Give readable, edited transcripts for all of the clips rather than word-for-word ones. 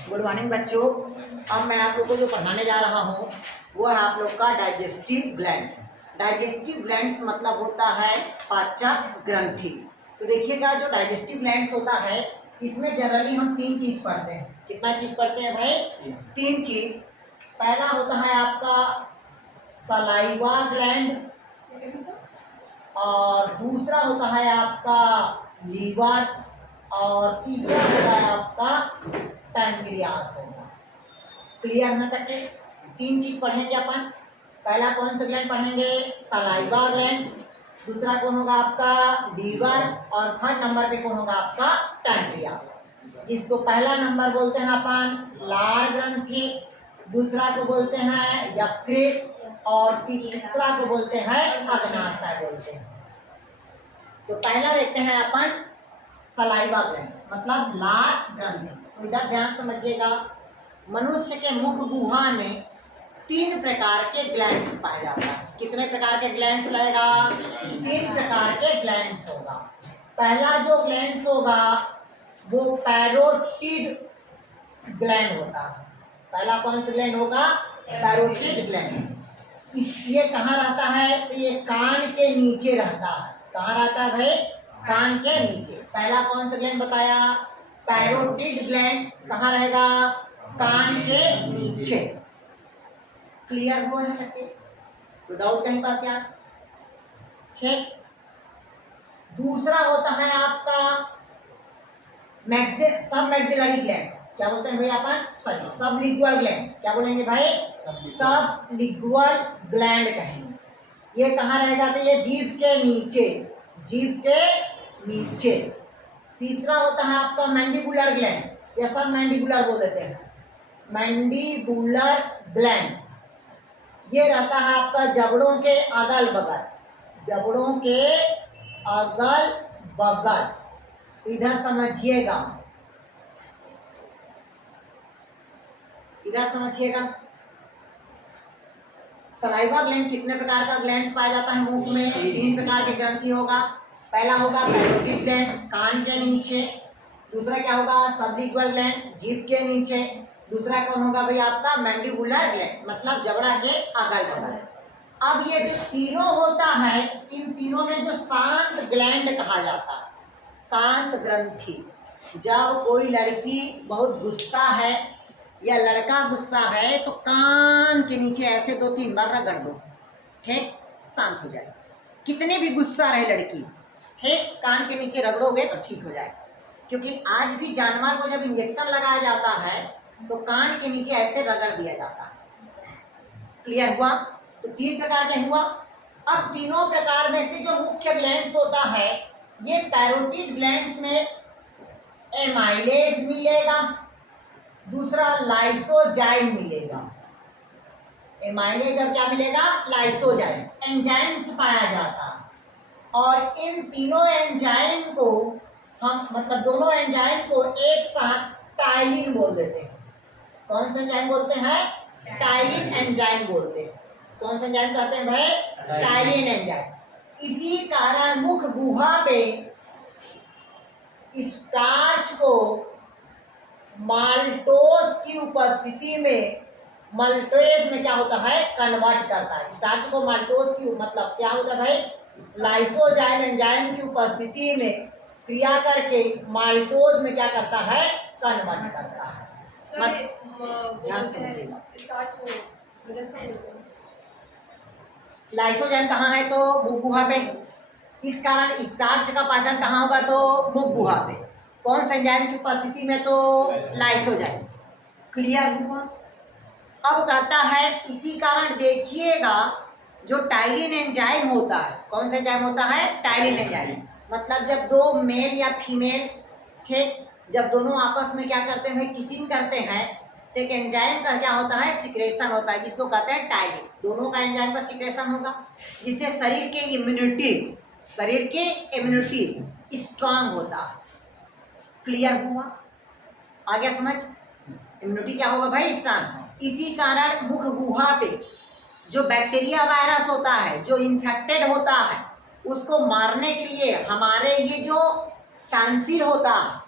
Good morning बच्चों। अब मैं आप लोगों को जो पढ़ाने जा रहा हूँ वो है आप लोग का डाइजेस्टिव ग्लैंड। डाइजेस्टिव ग्लैंड्स मतलब होता है पाचक ग्रंथि। तो देखिएगा जो डाइजेस्टिव ग्लैंड्स होता है इसमें जनरली हम तीन चीज पढ़ते हैं। कितना चीज पढ़ते हैं भाई? तीन चीज। पहला होता है आपका सलाइवा ग्लैंड, और दूसरा होता है आपका लीवर, और तीसरा होता है आपका पैनक्रियास होगा। क्लियर है तक के? तीन चीज पढ़ेंगे अपन। पहला कौन सा ग्लैंड पढ़ेंगे? Saliva gland. दूसरा कौन होगा आपका? लीवर। और थर्ड नंबर पे कौन होगा आपका? पैनक्रियास। इसको पहला नंबर बोलते हैं अपन लार ग्रंथि, दूसरा को बोलते हैं यकृत, और तीसरा को बोलते हैं अग्नाशय बोलते हैं। तो पहला देखते हैं अपन सलाइवा ग्लैंड मतलब लार ग्रंथि। तो इधर ध्यान समझिएगा, मनुष्य के मुख गुहा में तीन प्रकार के ग्लैंड्स पाए जाता है। कितने प्रकार के ग्लैंड्स लगेगा? तीन प्रकार के ग्लैंड्स होगा। पहला जो ग्लैंड्स होगा वो पैरोटिड ग्लैंड होता है। पहला कौन सा ग्लैंड होगा? Parotid gland. ये कहाँ रहता है? तो ये कान के नीचे रहता है। कहाँ रहता है भाई? कान के नीचे। पहला कौन सा ग्लैंड बताया? Parotid gland. कहाँ रहेगा? कान के नीचे। क्लियर हुआ है सबके? तो डाउट कहीं पास यार? ठीक। दूसरा होता है आपका सब मैक्सिलरी ग्लैंड। क्या बोलते हैं भाई अपन? सॉरी, सब लिग्वल ग्लैंड। क्या बोलेंगे भाई? सब लिग्वल ग्लैंड कहेंगे। ये कहाँ रहेगा? तो ये जीभ के नीचे, जीभ के नीचे। तीसरा होता है आपका मैंडिबुलर ग्लैंड, या सब मैंडिबुलर बोल देते हैं, मैंडिबुलर ग्लैंड। ये रहता है आपका जबड़ों के अगल बगल, जबड़ों के अगल बगल। इधर समझिएगा, इधर समझिएगा। सलाइवा ग्लैंड कितने प्रकार का ग्लैंड्स पाया जाता है मुख में? तीन प्रकार के ग्रंथि होगा। पहला होगा पैरोटिड ग्लैंड कान के नीचे, दूसरा क्या होगा? सबलिंगुअल ग्लैंड जीभ के नीचे, दूसरा कौन होगा भाई आपका? मैंडिबुलर ग्लैंड मतलब जबड़ा के अगल बगल। अब ये जो तीनों होता है, इन तीनों में जो शांत ग्लैंड कहा जाता है, शांत ग्रंथि। जब कोई लड़की बहुत गुस्सा है या लड़का गुस्सा है तो कान के नीचे ऐसे 2-3 बार रगड़ दो, ठीक, शांत हो जाए। कितने भी गुस्सा रहे लड़की, ठीक, कान के नीचे रगड़ोगे तो ठीक हो जाए। क्योंकि आज भी जानवर को जब इंजेक्शन लगाया जाता है तो कान के नीचे ऐसे रगड़ दिया जाता है। क्लियर हुआ? तो तीन प्रकार के हुआ। अब तीनों प्रकार में से जो मुख्य ग्लैंड्स होता है, ये पैरोटिड ग्लैंड्स में एमाइलेज मिलेगा, दूसरा लाइसोजाइम मिलेगा। एमाइलेज और क्या मिलेगा? लाइसोजाइम। एंजाइम्स पाया जाता है, और इन तीनों एंजाइम को हम मतलब दोनों एंजाइम को एक साथ टाइलिन बोल देते हैं। कौन सा एंजाइम बोलते हैं? टाइलिन एंजाइम बोलते हैं। कौन सा एंजाइम कहते हैं भाई? Ptyalin enzyme. इसी कारण मुख गुहा पे स्टार्च को माल्टोज की उपस्थिति में, माल्टोज में क्या होता है? कन्वर्ट करता है। स्टार्च को माल्टोज की मतलब क्या होता है भाई? लाइसोजाइम एंजाइम की उपस्थिति में क्रिया करके माल्टोज में क्या करता है? कन्वर्ट करता है। ध्यान समझिएगा। लाइसोजाइम कहाँ है? तो मुख गुहा पे। इस कारण स्टार्च का पाचन कहाँ होगा? तो मुख गुहा पे। कौन सा एंजाइम की उपस्थिति में? तो लाइसोजाइम। क्लियर हुआ? अब कहता है इसी कारण देखिएगा जो टाइलिन एंजाइम होता है, कौन सा एंजाइम होता है? Ptyalin enzyme. मतलब जब दो मेल या फीमेल, ठीक, जब दोनों आपस में क्या करते हैं? किसिंग करते हैं, तो एक एंजाइम का क्या होता है? सिक्रेशन होता है, जिसको कहते हैं टाइलिन। दोनों का एंजाइम का सिक्रेशन होगा, जिससे शरीर की इम्यूनिटी स्ट्रांग होता है। क्लियर हुआ? आ गया समझ? इम्यूनिटी क्या होगा भाई? स्ट्रांग। इसी कारण मुख गुहा पे जो बैक्टीरिया वायरस होता है, जो इन्फेक्टेड होता है, उसको मारने के लिए हमारे ये जो टॉन्सिल होता है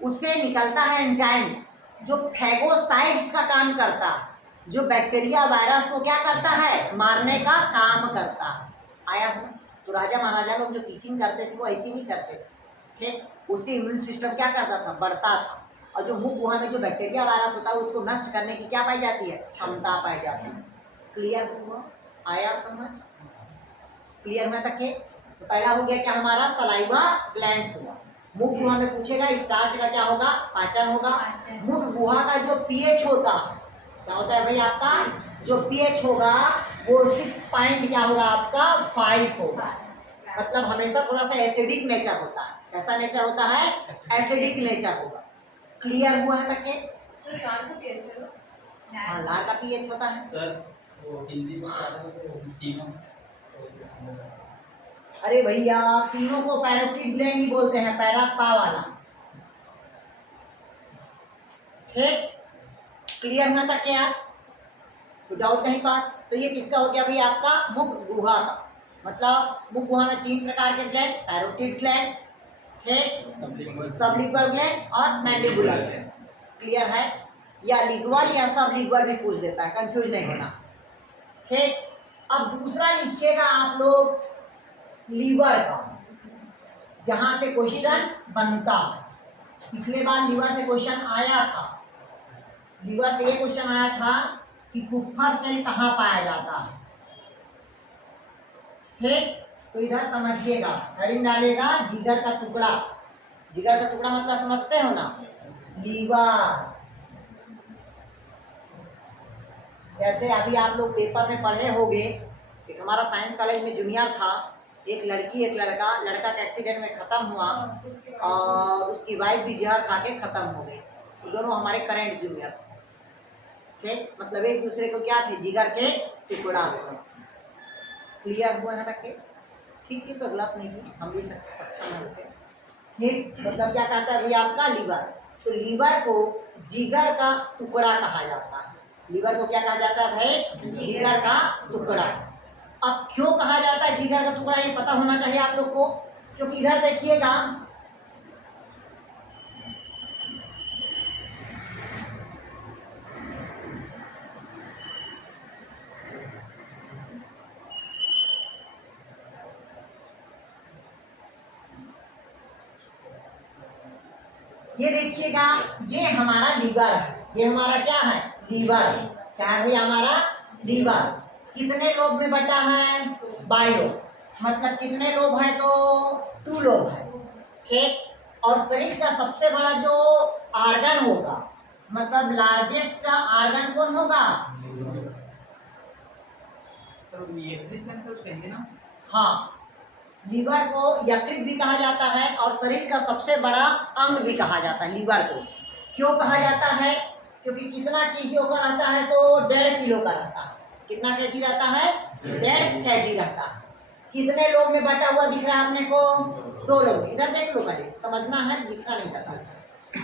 उससे निकलता है एंजाइम्स, जो फैगोसाइट्स का काम करता है, जो बैक्टीरिया वायरस को क्या करता है, मारने का काम करता है। आया समझ? तो राजा महाराजा लोग जो किसिंग करते थे वो ऐसे नहीं करते थे, ठीक। उससे इम्यून सिस्टम क्या करता था, बढ़ता था। और जो मुख गुहा में जो बैक्टीरिया वायरस होता है उसको नष्ट करने की क्या पाई जाती है, क्षमता पाई जाती है। क्लियर हुआ? आया समझ? क्लियर हुआ तक के? तो पहला हो गया क्या हमारा, सलाइवा ग्लैंड्स हुआ। मुख गुहा में पूछेगा स्टार्च का क्या होगा, पाचन होगा। मुख गुहा का जो पीएच होता है, क्या होता है भाई आपका, जो पीएच होगा वो 6 पॉइंट क्या होगा आपका, 5 होगा। मतलब हमेशा थोड़ा सा एसिडिक नेचर होता है। कैसा नेचर होता है, एसिडिक नेचर होगा। क्लियर हुआ है तक के? हाँ, लार का पीएच होता है। सर वो हिंदी में तीनों, अरे भैया तीनों को पैरोटिड ग्लैंड ही बोलते हैं, पैरा पा वाला, ठीक। क्लियर हुआ तक क्या, तो डाउट कहीं पास? तो ये किसका हो गया भाई आपका, मुख गुहा का। मतलब मुख गुहा में 3 प्रकार के ग्लैंड, पैरोटिड ग्लैंड, ठीक, सबलिंगुअल ग्लैंड और मैंडिबुलर ग्लैंड। क्लियर है? या लिंगुअल या सबलिंगुअल भी पूछ देता है, कंफ्यूज नहीं होना, ठीक। अब दूसरा लिखिएगा आप लोग लीवर का, जहां से क्वेश्चन बनता है। पिछले बार लीवर से क्वेश्चन आया था। लीवर से ये क्वेश्चन आया था कि कुप्फर सेल कहाँ पाया जाता है, ठीक। तो इधर समझिएगा, हेडिंग डालेगा जिगर का टुकड़ा। जिगर का टुकड़ा मतलब समझते हो ना, लीवर। जैसे अभी आप लोग पेपर में पढ़े होंगे, एक हमारा साइंस कॉलेज में जूनियर था, एक लड़की एक लड़का, लड़का का एक्सीडेंट में खत्म हुआ और उसकी वाइफ भी जहर खा के खत्म हो गई। तो दोनों हमारे करंट जूनियर थे, ठीक। मतलब एक दूसरे को क्या थे, जिगर के टुकड़ा थे। क्लियर हुआ है तक के? ठीक है, तो गलत नहीं की, हम भी सकते अच्छा मन से, ठीक। मतलब क्या कहता है भैया आपका लीवर। तो लीवर को जिगर का टुकड़ा कहा जाता है। लीवर को क्या कहा जाता है भाई, जिगर का टुकड़ा। अब क्यों कहा जाता है जिगर का टुकड़ा, ये पता होना चाहिए आप लोग को, क्योंकि इधर देखिएगा ये देखिएगा, ये हमारा लीवर है, ये हमारा क्या है, लीवर। क्या है भाई हमारा लीवर। कितने लोब में बटा है, बाइलोब। मतलब कितने लोब है, तो 2 लोब है, ठीक। और शरीर का सबसे बड़ा जो आर्गन होगा, मतलब लार्जेस्ट आर्गन कौन होगा, हाँ, लीवर को यकृत भी कहा जाता है और शरीर का सबसे बड़ा अंग भी कहा जाता है लीवर को। क्यों कहा जाता है, क्योंकि कितना केजी का रहता है, तो 1.5 किलो का रहता है। कितना केजी रहता है, 1.5 केजी रहता है। कितने लोग में बटा हुआ दिख रहा है अपने को, 2 लोग। इधर देख लो, पहले समझना है, लिखना नहीं जाता।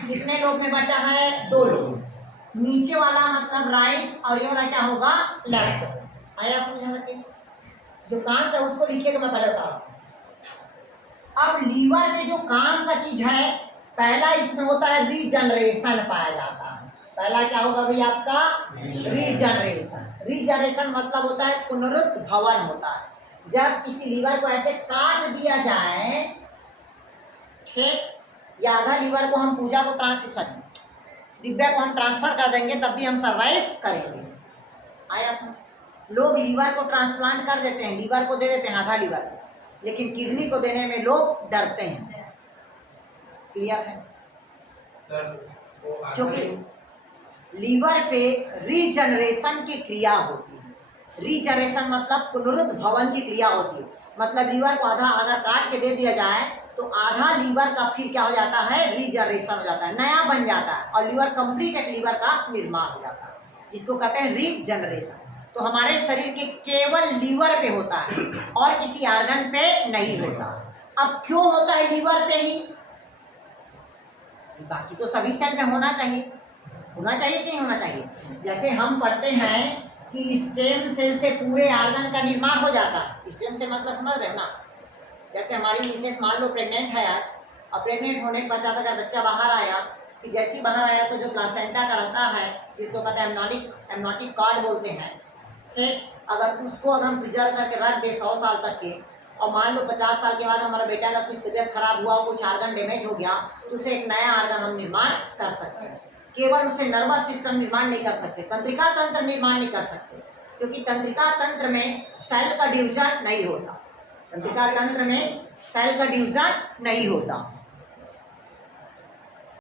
कितने लोग में बटा है, 2 लोग। नीचे वाला मतलब राइट और ये वाला क्या होगा, लेफ्ट। आया समझा सकते? जो काम था उसको लिखिएगा, मैं पहले बता रहा हूँ। अब लीवर में जो काम का चीज है, पहला इसमें होता है रीजनरेशन पाया जाता है। पहला क्या होगा भाई आपका, रीजनरेशन। रीजनरेशन मतलब होता है पुनरुत्भवन होता है। जब किसी लीवर को ऐसे काट दिया जाए, ठीक, या आधा लीवर को हम पूजा को ट्रांसफर, दिव्या को हम ट्रांसफर कर देंगे तब भी हम सर्वाइव करेंगे। आया समझ? लोग लीवर को ट्रांसप्लांट कर देते हैं, लीवर को दे देते हैं आधा लीवर, लेकिन किडनी को देने में लोग डरते हैं। क्लियर है सर? क्योंकि लीवर पे रीजनरेशन की क्रिया होती है। रीजनरेशन मतलब पुनरुत्भवन की क्रिया होती है। मतलब लीवर को आधा अगर काट के दे दिया जाए तो आधा लीवर का फिर क्या हो जाता है, रीजनरेशन हो जाता है, नया बन जाता है और लीवर कंप्लीट एक लीवर का निर्माण हो जाता है। इसको कहते हैं रीजनरेशन। तो हमारे शरीर के केवल लीवर पे होता है और किसी आर्गन पे नहीं होता। अब क्यों होता है लीवर पे ही, बाकी तो सभी सेल में होना चाहिए। होना चाहिए कि नहीं होना चाहिए? जैसे हम पढ़ते हैं कि स्टेम सेल से पूरे आर्गन का निर्माण हो जाता है। स्टेम सेल मतलब समझ रहे हो ना? जैसे हमारी मिसेस मान लो प्रेग्नेंट है आज, और प्रेग्नेंट होने के पश्चात अगर बच्चा बाहर आया कि जैसे ही बाहर आया तो जो प्लासेंटा का रहता है, जिसको कहते हैं एमनॉटिक कॉर्ड बोलते हैं, ठीक, अगर उसको अगर हम प्रिजर्व करके रख दे 100 साल तक के, और मान लो 50 साल के बाद हमारा बेटा का कुछ तबीयत खराब हुआ, कुछ आर्गन डैमेज हो गया, तो उसे एक नया आर्गन हम निर्माण कर सकते हैं। केवल उसे नर्वस सिस्टम निर्माण नहीं कर सकते, तंत्रिका तंत्र निर्माण नहीं कर सकते, क्योंकि तंत्रिका तंत्र में सेल का डिवीजन नहीं होता, तंत्रिका तंत्र में सेल का डिवीजन नहीं होता।